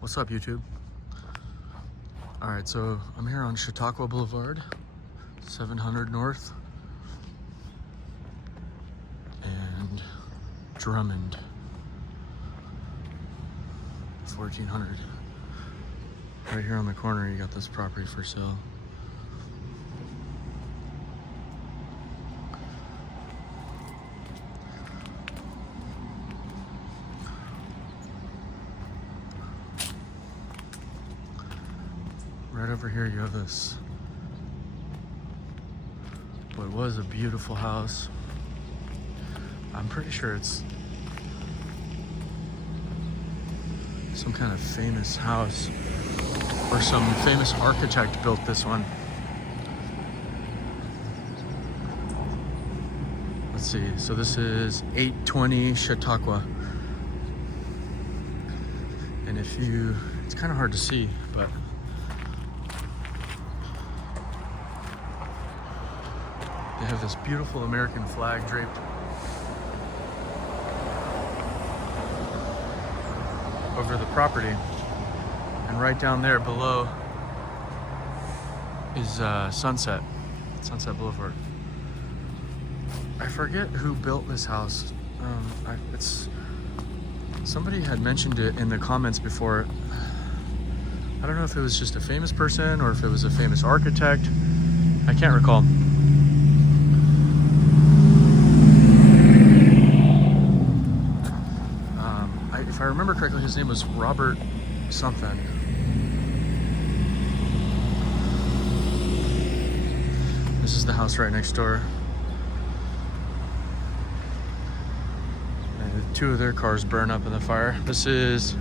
What's up, YouTube? All right, so I'm here on Chautauqua Boulevard, 700 North, and Drummond, 1400. Right here on the corner, you got this property for sale. Right over here, you have this, what was a beautiful house. I'm pretty sure it's some kind of famous house, or some famous architect built this one. Let's see, so this is 820 Chautauqua. And it's kind of hard to see, but they have this beautiful American flag draped over the property. And right down there below is Sunset Boulevard. I forget who built this house. Somebody had mentioned it in the comments before. I don't know if it was just a famous person or if it was a famous architect. I can't recall. If I remember correctly, his name was Robert something. This is the house right next door. And two of their cars burn up in the fire. This is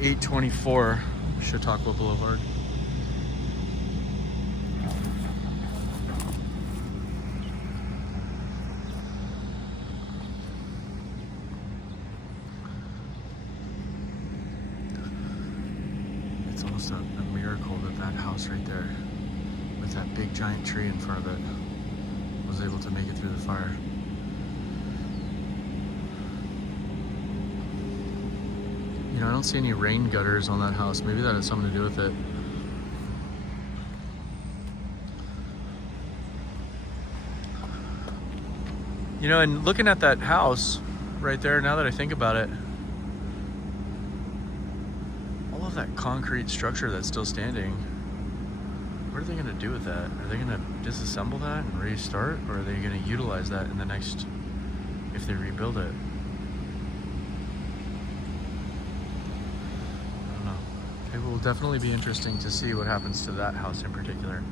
824 Chautauqua Boulevard. It's almost a miracle that house right there, with that big giant tree in front of it, was able to make it through the fire. You know, I don't see any rain gutters on that house. Maybe that has something to do with it. You know, and looking at that house right there, now that I think about it, all of that concrete structure that's still standing, what are they going to do with that? Are they going to disassemble that and restart? Or are they going to utilize that in the next, if they rebuild it? I don't know. It will definitely be interesting to see what happens to that house in particular.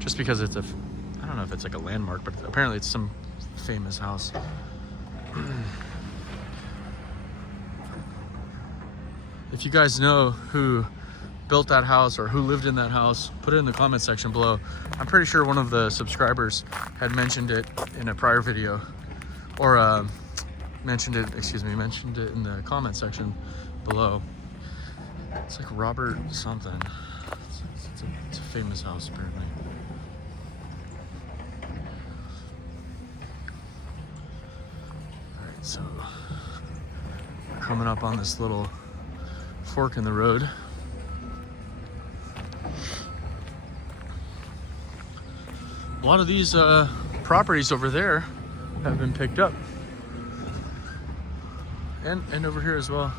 Just because it's I don't know if it's like a landmark, but apparently it's some famous house. If you guys know who built that house or who lived in that house, put it in the comment section below. I'm pretty sure one of the subscribers had mentioned it in a prior video, or mentioned it in the comment section below. It's like Robert something. It's a famous house apparently. Alright, so we're coming up on this little fork in the road. A lot of these properties over there have been picked up, and over here as well.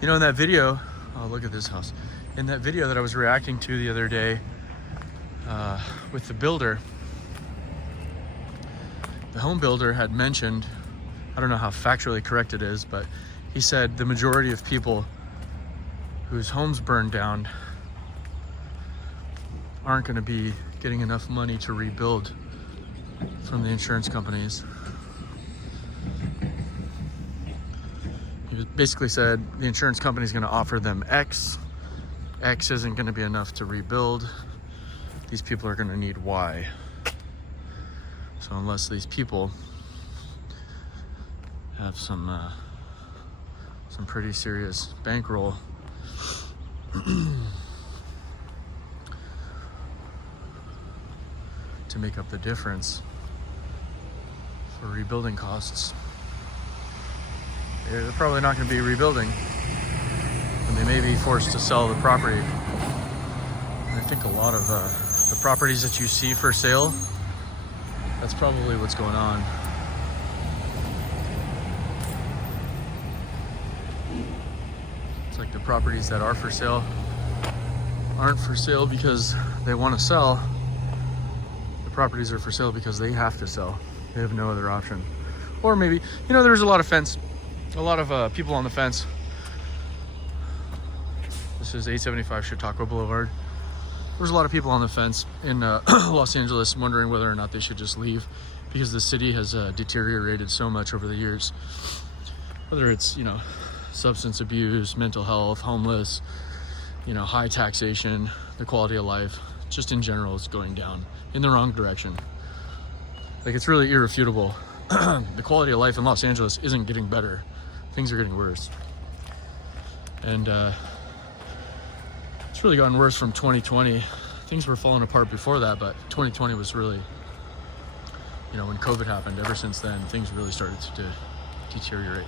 You know, in that video, oh, look at this house. In that video that I was reacting to the other day with the builder, the home builder had mentioned, I don't know how factually correct it is, but he said the majority of people whose homes burned down aren't going to be getting enough money to rebuild from the insurance companies. He basically said the insurance company is going to offer them X. X isn't going to be enough to rebuild. These people are going to need Y. So unless these people have some pretty serious bankroll, to make up the difference for rebuilding costs, they're probably not going to be rebuilding, and they may be forced to sell the property. And I think a lot of the properties that you see for sale, that's probably what's going on. It's like the properties that are for sale aren't for sale because they want to sell. The properties are for sale because they have to sell. They have no other option. Or maybe, there's a lot of people on the fence. This is 875 Chautauqua Boulevard. There's a lot of people on the fence in Los Angeles wondering whether or not they should just leave because the city has deteriorated so much over the years. Whether it's, substance abuse, mental health, homeless, high taxation, the quality of life, just in general, it's going down in the wrong direction. Like, it's really irrefutable. The quality of life in Los Angeles isn't getting better. Things are getting worse. And it's really gotten worse from 2020. Things were falling apart before that, but 2020 was really, when COVID happened, ever since then, things really started to deteriorate.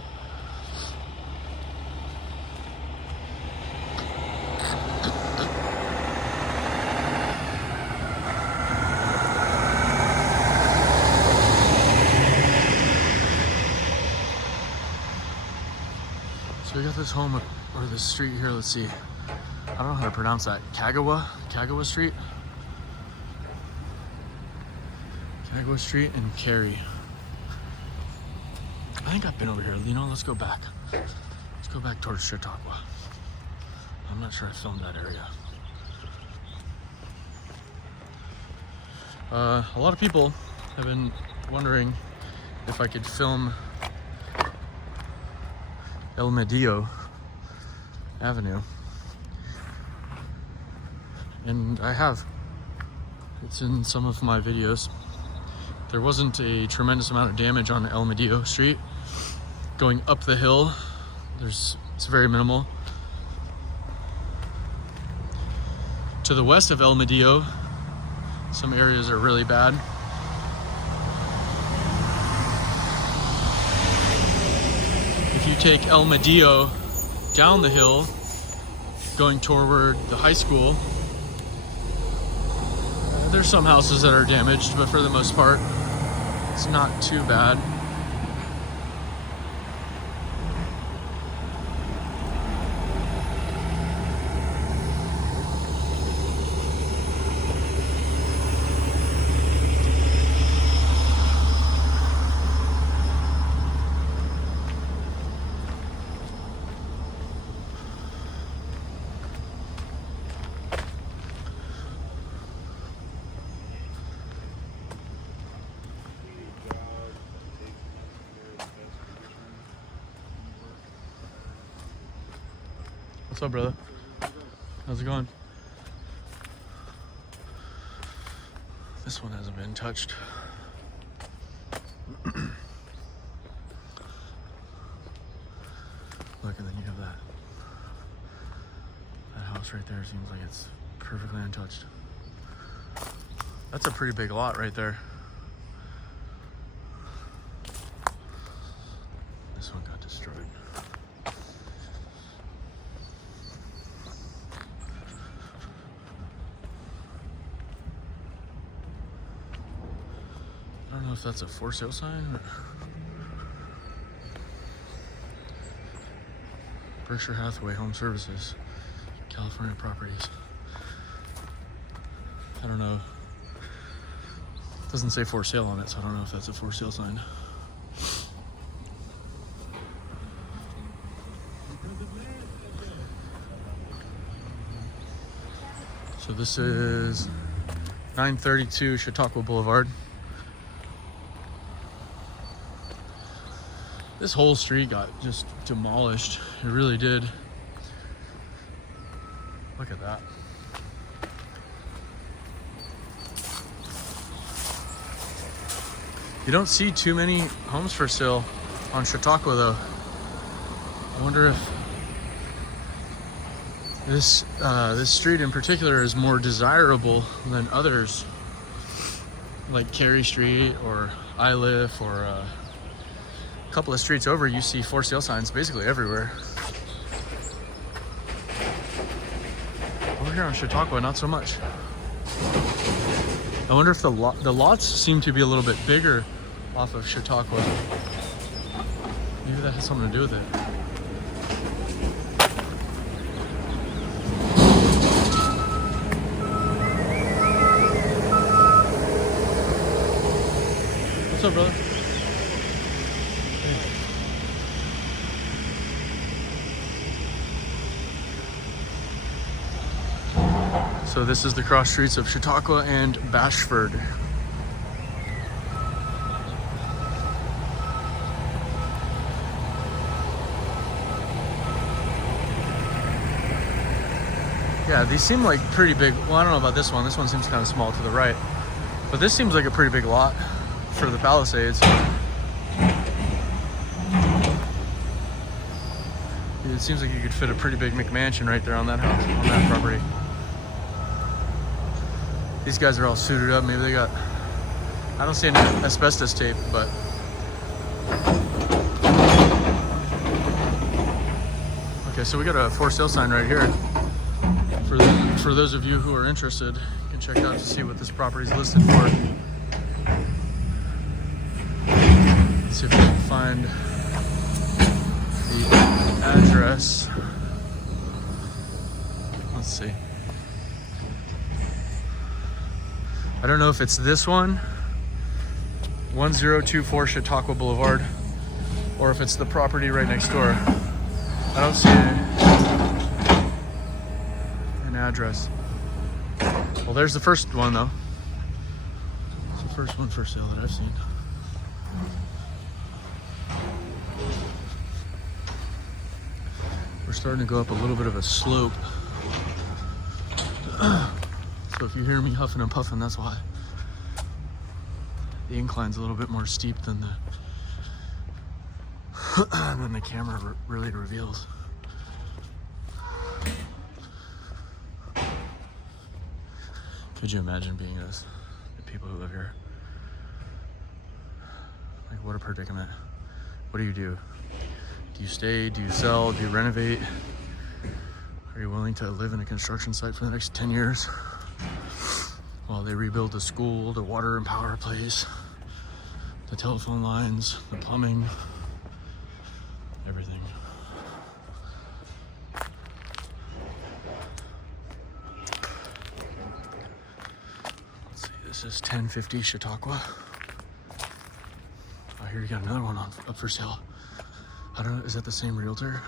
So we got this home, or this street here, let's see. I don't know how to pronounce that. Kagawa Street? Kagawa Street in Cary. I think I've been over here. Let's go back. Let's go back towards Chautauqua. I'm not sure I filmed that area. A lot of people have been wondering if I could film El Medio Avenue. And I have. It's in some of my videos. There wasn't a tremendous amount of damage on El Medio Street. Going up the hill, it's very minimal. To the west of El Medio, some areas are really bad. If you take El Medio down the hill, going toward the high school, there's some houses that are damaged, but for the most part, it's not too bad. What's up, brother? How's it going? This one hasn't been touched. Look, and then you have that house right there. Seems like it's perfectly untouched. That's a pretty big lot right there. This one got destroyed. I don't know if that's a for sale sign or... Berkshire Hathaway Home Services, California Properties. I don't know. It doesn't say for sale on it, so I don't know if that's a for sale sign. So this is 932 Chautauqua Boulevard. This whole street got just demolished. It really did. Look at that. You don't see too many homes for sale on Chautauqua though. I wonder if this street in particular is more desirable than others, like Cary Street or Iliff, or a couple of streets over. You see for sale signs basically everywhere. Over here on Chautauqua, not so much. I wonder if the lots seem to be a little bit bigger off of Chautauqua. Maybe that has something to do with it. What's up, brother? So this is the cross streets of Chautauqua and Bashford. Yeah, these seem like pretty big. Well, I don't know about this one. This one seems kind of small to the right. But this seems like a pretty big lot for the Palisades. It seems like you could fit a pretty big McMansion right there on that house, on that property. These guys are all suited up. Maybe they got, I don't see any asbestos tape, but okay, so we got a for sale sign right here. For those of you who are interested, you can check out to see what this property is listed for. Let's see if we can find the address. Let's see. I don't know if it's this one, 1024 Chautauqua Boulevard, or if it's the property right next door. I don't see an address. Well, there's the first one though. It's the first one for sale that I've seen. We're starting to go up a little bit of a slope. So if you hear me huffing and puffing, that's why. The incline's a little bit more steep than the camera really reveals. Could you imagine being us, the people who live here? Like, what a predicament. What do you do? Do you stay? Do you sell? Do you renovate? Are you willing to live in a construction site for the next 10 years? While they rebuild the school, the water and power place, the telephone lines, the plumbing, everything. Let's see, this is 1050 Chautauqua. Oh, here you got another one up for sale. I don't know, is that the same realtor?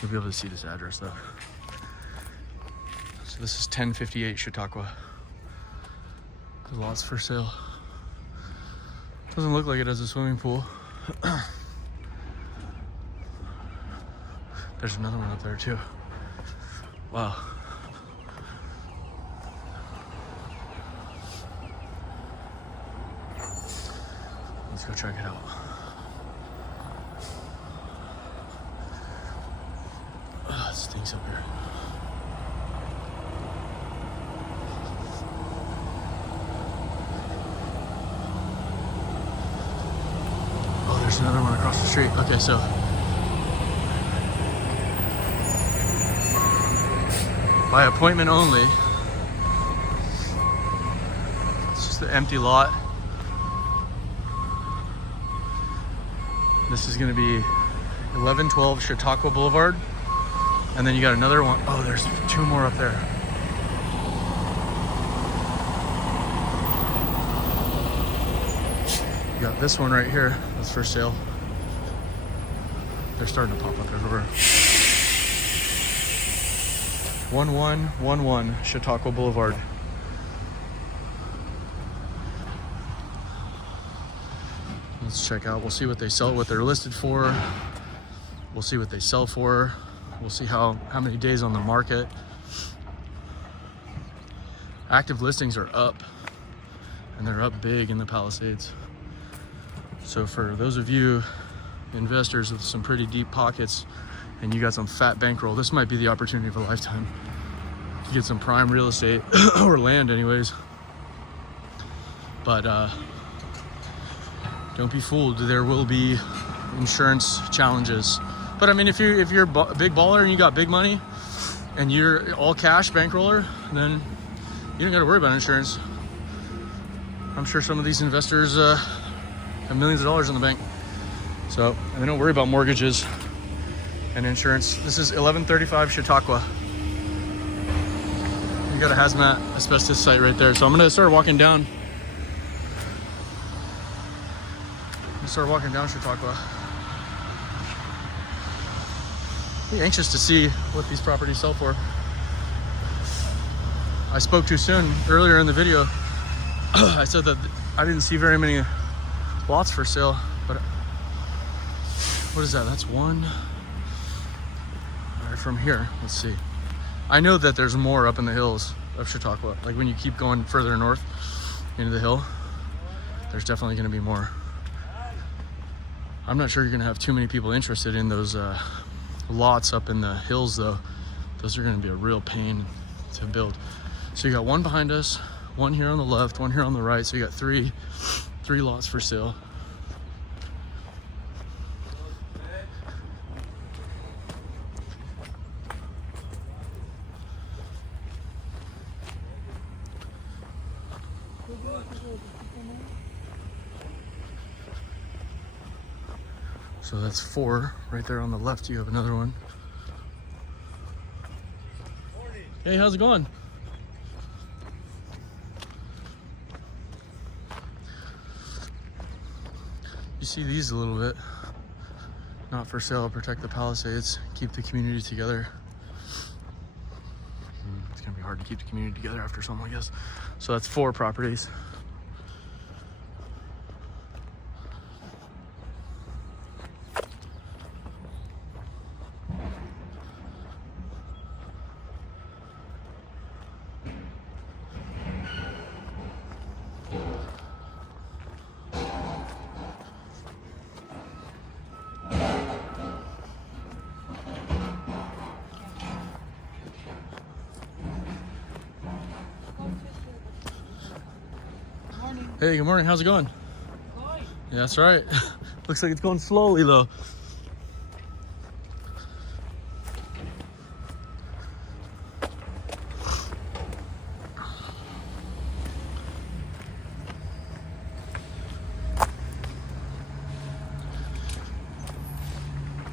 You'll be able to see this address though. So this is 1058 Chautauqua. The lot's for sale. Doesn't look like it has a swimming pool. There's another one up there too. Wow. Let's go check it out. It stinks up here. Oh, there's another one across the street. Okay, so by appointment only. It's just an empty lot. This is going to be 1112 Chautauqua Boulevard. And then you got another one. Oh, there's two more up there. You got this one right here. That's for sale. They're starting to pop up everywhere. 1111 Chautauqua Boulevard. Let's check out. We'll see what they sell, what they're listed for. We'll see what they sell for. We'll see how many days on the market. Active listings are up, and they're up big in the Palisades. So for those of you investors with some pretty deep pockets and you got some fat bankroll, this might be the opportunity of a lifetime to get some prime real estate or land anyways. But don't be fooled, there will be insurance challenges. But I mean, if you're a big baller and you got big money and you're all cash bankroller, then you don't got to worry about insurance. I'm sure some of these investors have millions of dollars in the bank, so and they don't worry about mortgages and insurance. This is 1135 Chautauqua. You got a hazmat asbestos site right there. So I'm gonna start walking down. Chautauqua. Be anxious to see what these properties sell for. I spoke too soon earlier in the video. I said that I didn't see very many lots for sale, but what is that? That's one. All right, from here, let's see. I know that there's more up in the hills of Chautauqua. Like when you keep going further north into the hill, there's definitely going to be more. I'm not sure you're going to have too many people interested in those lots up in the hills, though. Those are going to be a real pain to build. So you got one behind us, one here on the left, one here on the right. So you got three lots for sale. So that's 4 right there on the left. You have another one. Hey, how's it going? You see these a little bit. Not for sale, protect the Palisades, keep the community together. It's gonna be hard to keep the community together after something like this. So that's 4 properties. Hey, good morning. How's it going? Going. Yeah, that's right. Looks like it's going slowly, though.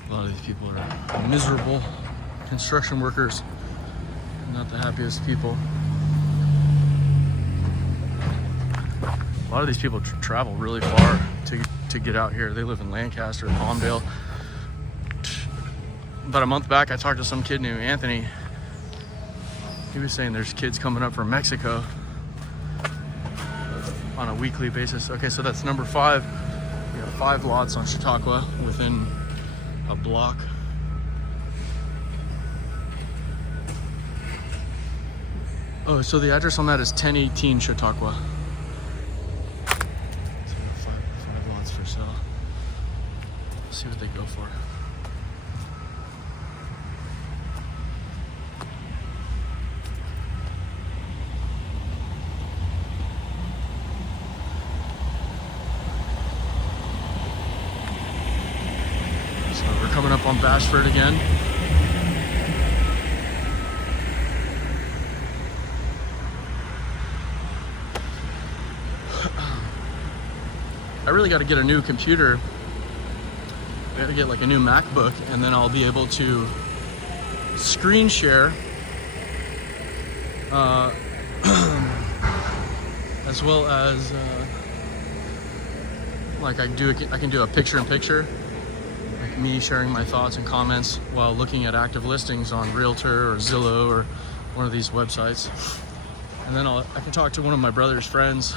A lot of these people are miserable. Construction workers, not the happiest people. A lot of these people travel really far to get out here. They live in Lancaster, Palmdale. About a month back, I talked to some kid named Anthony. He was saying there's kids coming up from Mexico on a weekly basis. Okay, so that's number 5. We have 5 lots on Chautauqua within a block. Oh, so the address on that is 1018 Chautauqua. See what they go for. So we're coming up on Bashford again. I really got to get a new computer. I gotta get like a new MacBook, and then I'll be able to screen share as well as like I can do a picture-in-picture, like me sharing my thoughts and comments while looking at active listings on Realtor or Zillow or one of these websites. And then I can talk to one of my brother's friends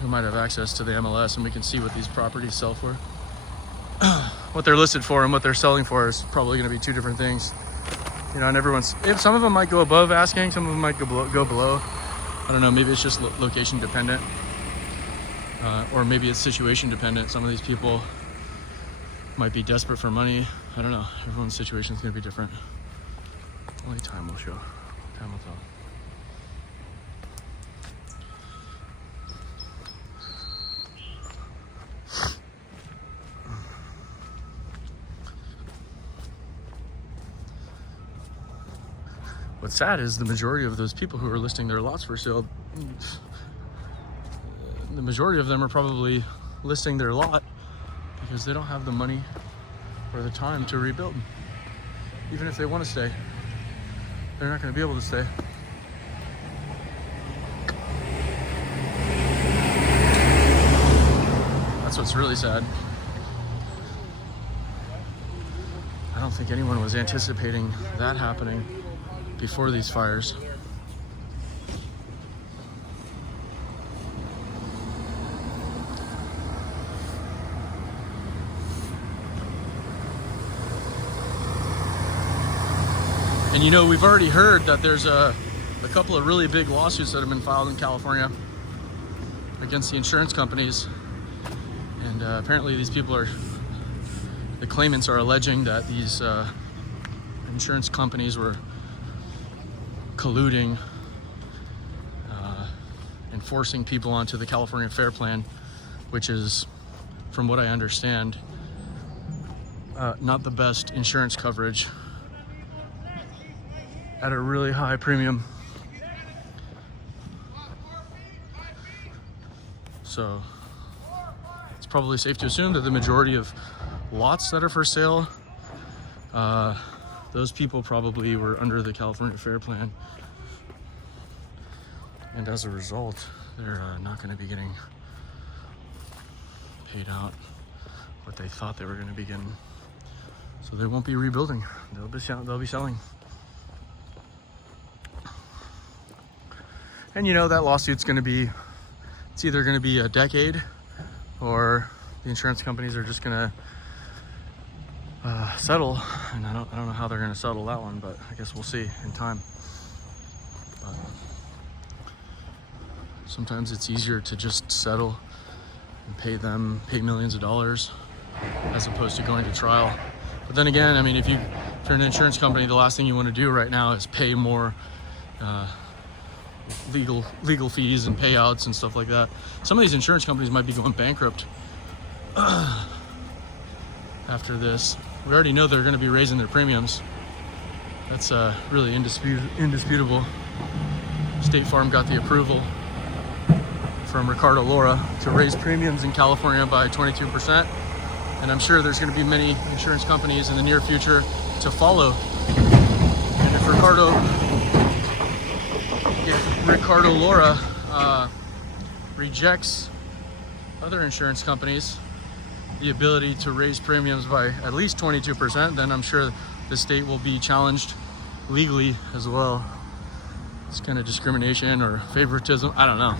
who might have access to the MLS, and we can see what these properties sell for. what they're listed for and what they're selling for is probably going to be two different things. You know, and if some of them might go above asking, some of them might go below. I don't know, maybe it's just location dependent, or maybe it's situation dependent. Some of these people might be desperate for money. I don't know. Everyone's situation is going to be different. Only time will show. Time will tell. What's sad is the majority of those people who are listing their lots for sale, the majority of them are probably listing their lot because they don't have the money or the time to rebuild. Even if they want to stay, they're not going to be able to stay. That's what's really sad. I don't think anyone was anticipating that happening before these fires. And you know, we've already heard that there's a couple of really big lawsuits that have been filed in California against the insurance companies. And apparently these people the claimants are alleging that these insurance companies were colluding and forcing people onto the California Fair Plan, which is, from what I understand, not the best insurance coverage at a really high premium. So it's probably safe to assume that the majority of lots that are for sale, those people probably were under the California Fair Plan. And as a result, they're not going to be getting paid out what they thought they were going to be getting. So they won't be rebuilding. They'll be selling. And you know, that lawsuit's going to be, it's either going to be a decade, or the insurance companies are just going to settle. And I don't know how they're going to settle that one, but I guess we'll see in time. But sometimes it's easier to just settle and pay millions of dollars as opposed to going to trial. But then again, I mean, if you're an insurance company, the last thing you want to do right now is pay more legal fees and payouts and stuff like that. Some of these insurance companies might be going bankrupt after this. We already know they're going to be raising their premiums. That's really indisputable. State Farm got the approval from Ricardo Laura to raise premiums in California by 22%. And I'm sure there's going to be many insurance companies in the near future to follow. And if Ricardo Laura rejects other insurance companies the ability to raise premiums by at least 22%, then I'm sure the state will be challenged legally as well. It's kind of discrimination or favoritism. I don't know.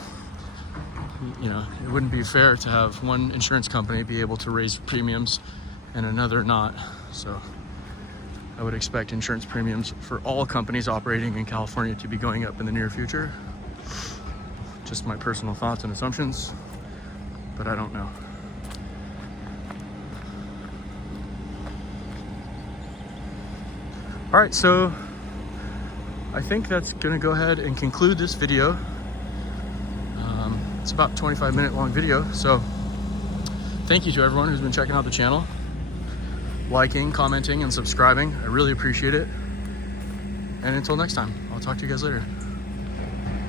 You know, it wouldn't be fair to have one insurance company be able to raise premiums and another not. So I would expect insurance premiums for all companies operating in California to be going up in the near future. Just my personal thoughts and assumptions, but I don't know. All right, so I think that's gonna go ahead and conclude this video. It's about a 25-minute long video, so thank you to everyone who's been checking out the channel, liking, commenting, and subscribing. I really appreciate it. And until next time, I'll talk to you guys later.